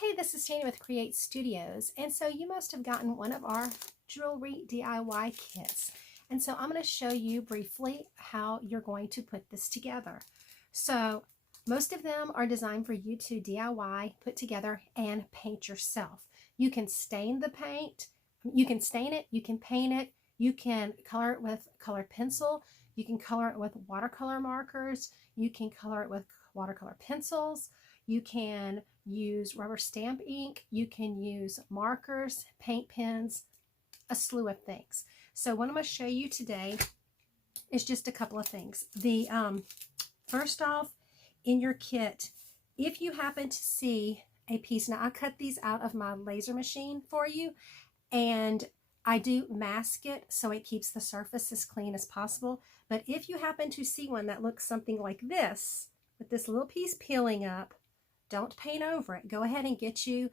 Hey, this is Tanya with Create Studios, and so you must have gotten one of our jewelry DIY kits. And so I'm going to show you briefly how you're going to put this together. So most of them are designed for you to DIY, put together, and paint yourself. You can stain the paint, you can stain it, you can paint it, you can color it with colored pencil, you can color it with watercolor markers, you can color it with watercolor pencils, you can use rubber stamp ink, you can use markers, paint pens, a slew of things. So what I'm going to show you today is just a couple of things. First off, in your kit, if you happen to see a piece, now I cut these out of my laser machine for you, and I do mask it so it keeps the surface as clean as possible. But if you happen to see one that looks something like this, with this little piece peeling up, don't paint over it. Go ahead and get you,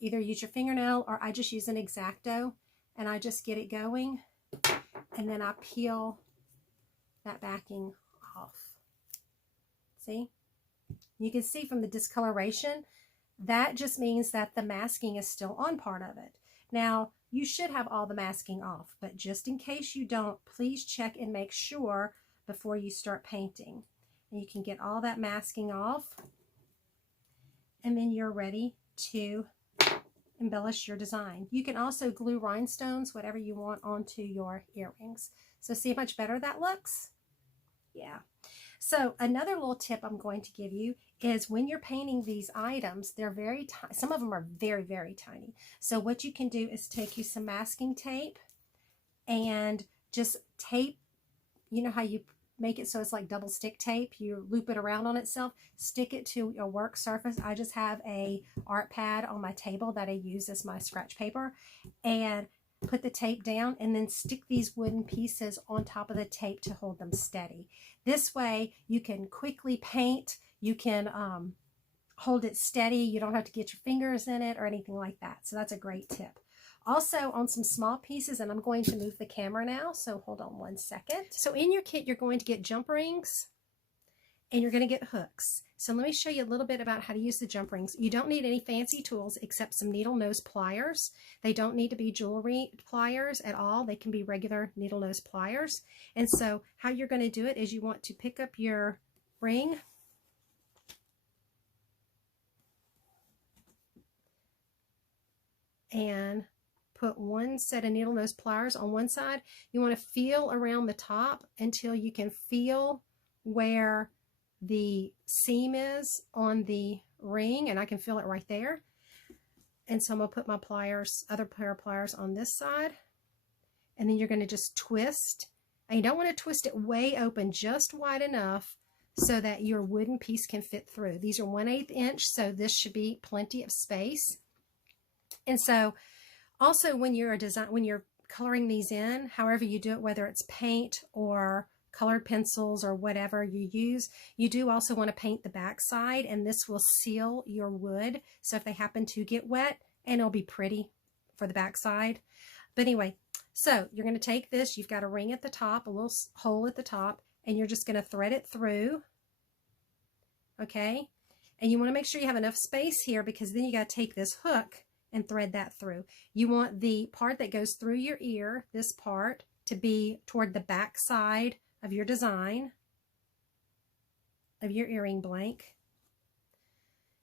either use your fingernail, or I just use an X-Acto and I just get it going, and then I peel that backing off. See? You can see from the discoloration, that just means that the masking is still on part of it. Now, you should have all the masking off, but just in case you don't, please check and make sure before you start painting. And you can get all that masking off, and then you're ready to embellish your design. You can also glue rhinestones, whatever you want, onto your earrings. So see how much better that looks? Yeah. So another little tip I'm going to give you is when you're painting these items, they're very tiny. Some of them are very, very tiny. So what you can do is take you some masking tape and just tape, you know how you make it so it's like double stick tape, you loop it around on itself, stick it to your work surface. I just have a art pad on my table that I use as my scratch paper, and put the tape down and then stick these wooden pieces on top of the tape to hold them steady. This way you can quickly paint, you can hold it steady, you don't have to get your fingers in it or anything like that. So that's a great tip. Also on some small pieces, and I'm going to move the camera now, so hold on one second. So in your kit, you're going to get jump rings and you're going to get hooks. So let me show you a little bit about how to use the jump rings. You don't need any fancy tools except some needle nose pliers. They don't need to be jewelry pliers at all. They can be regular needle nose pliers. And so how you're going to do it is you want to pick up your ring, and put one set of needle nose pliers on one side. You want to feel around the top until you can feel where the seam is on the ring, and I can feel it right there. And so I'm going to put my pliers, other pair of pliers, on this side, and then you're going to just twist. And you don't want to twist it way open, just wide enough so that your wooden piece can fit through. These are 1/8 inch, so this should be plenty of space. And so also when you're coloring these in, however you do it, whether it's paint or colored pencils or whatever you use, you do also want to paint the back side, and this will seal your wood. So if they happen to get wet, and it'll be pretty for the back side. But anyway, so you're going to take this, you've got a ring at the top, a little hole at the top, and you're just going to thread it through. Okay? And you want to make sure you have enough space here, because then you got to take this hook and thread that through. You want the part that goes through your ear, this part, to be toward the back side of your design, of your earring blank.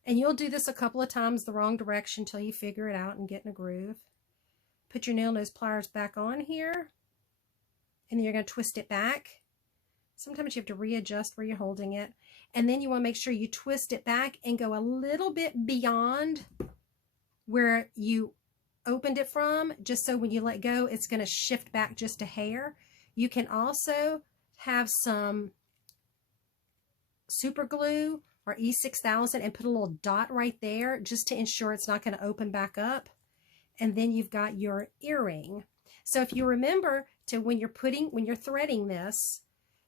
And you'll do this a couple of times the wrong direction until you figure it out and get in a groove. Put your nail nose pliers back on here, and then you're going to twist it back. Sometimes you have to readjust where you're holding it. And then you want to make sure you twist it back and go a little bit beyond where you opened it from, just so when you let go, it's going to shift back just a hair. You can also have some super glue or E6000 and put a little dot right there just to ensure it's not going to open back up. And then you've got your earring. So if you remember to, when you're threading this,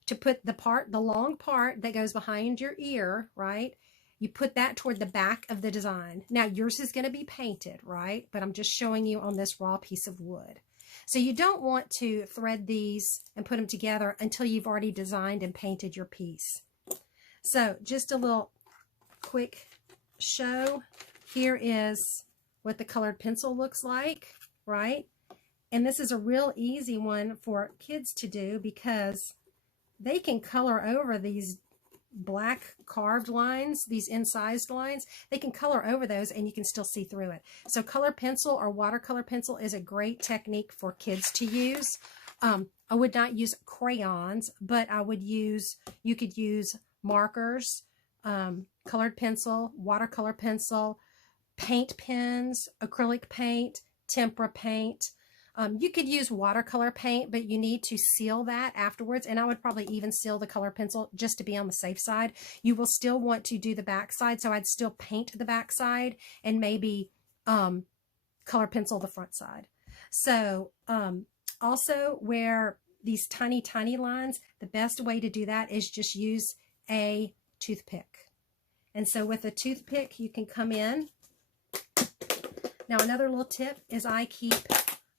to put the long part that goes behind your ear, right? You put that toward the back of the design. Now yours is going to be painted, right? But I'm just showing you on this raw piece of wood. So you don't want to thread these and put them together until you've already designed and painted your piece. So just a little quick show here is what the colored pencil looks like, right? And this is a real easy one for kids to do because they can color over these black carved lines, these incised lines. They can color over those and you can still see through it. So colored pencil or watercolor pencil is a great technique for kids to use. I would not use crayons, but you could use markers, colored pencil, watercolor pencil, paint pens, acrylic paint, tempera paint. You could use watercolor paint, but you need to seal that afterwards. And I would probably even seal the color pencil just to be on the safe side. You will still want to do the back side, so I'd still paint the back side and maybe color pencil the front side. So also where these tiny, tiny lines, the best way to do that is just use a toothpick. And so with a toothpick, you can come in. Now another little tip is I keep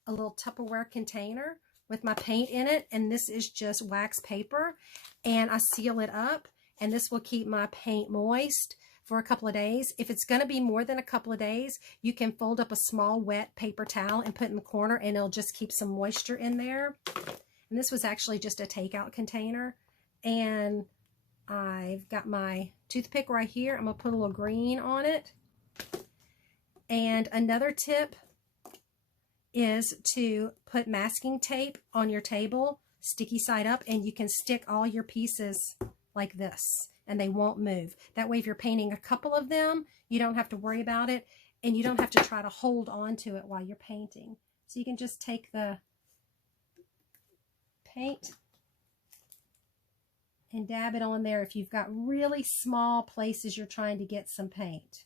a little Tupperware container with my paint in it, and this is just wax paper, and I seal it up, and this will keep my paint moist for a couple of days. If it's going to be more than a couple of days, you can fold up a small wet paper towel and put it in the corner, and it'll just keep some moisture in there. And this was actually just a takeout container, and I've got my toothpick right here. I'm going to put a little green on it. And another tip is to put masking tape on your table, sticky side up, and you can stick all your pieces like this and they won't move. That way if you're painting a couple of them, you don't have to worry about it, and you don't have to try to hold on to it while you're painting. So you can just take the paint and dab it on there if you've got really small places you're trying to get some paint.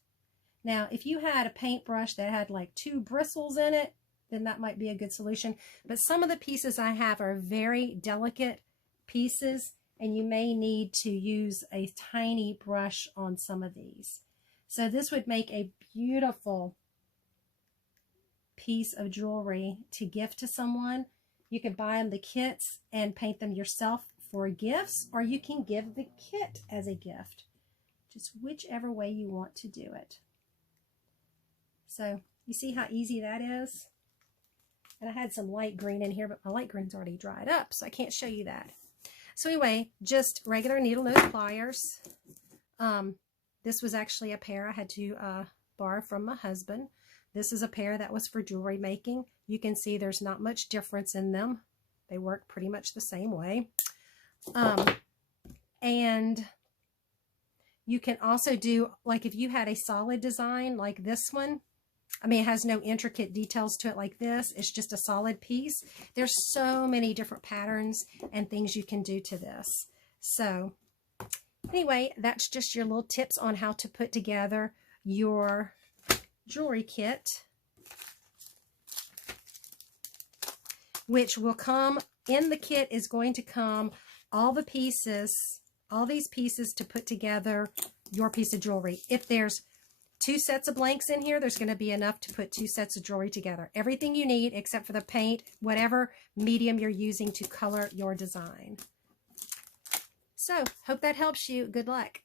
Now if you had a paintbrush that had like 2 bristles in it, then that might be a good solution. But some of the pieces I have are very delicate pieces, and you may need to use a tiny brush on some of these. So this would make a beautiful piece of jewelry to gift to someone. You can buy them the kits and paint them yourself for gifts, or you can give the kit as a gift. Just whichever way you want to do it. So you see how easy that is? And I had some light green in here, but my light green's already dried up, so I can't show you that. So anyway, just regular needle nose pliers. This was actually a pair I had to borrow from my husband. This is a pair that was for jewelry making. You can see there's not much difference in them. They work pretty much the same way. And you can also do, like if you had a solid design like this one, I mean, it has no intricate details to it like this. It's just a solid piece. There's so many different patterns and things you can do to this. So anyway, that's just your little tips on how to put together your jewelry kit, which will come in the kit is going to come all the pieces, all these pieces to put together your piece of jewelry. If there's 2 sets of blanks in here, there's going to be enough to put 2 sets of jewelry together. Everything you need except for the paint, whatever medium you're using to color your design. So, hope that helps you. Good luck.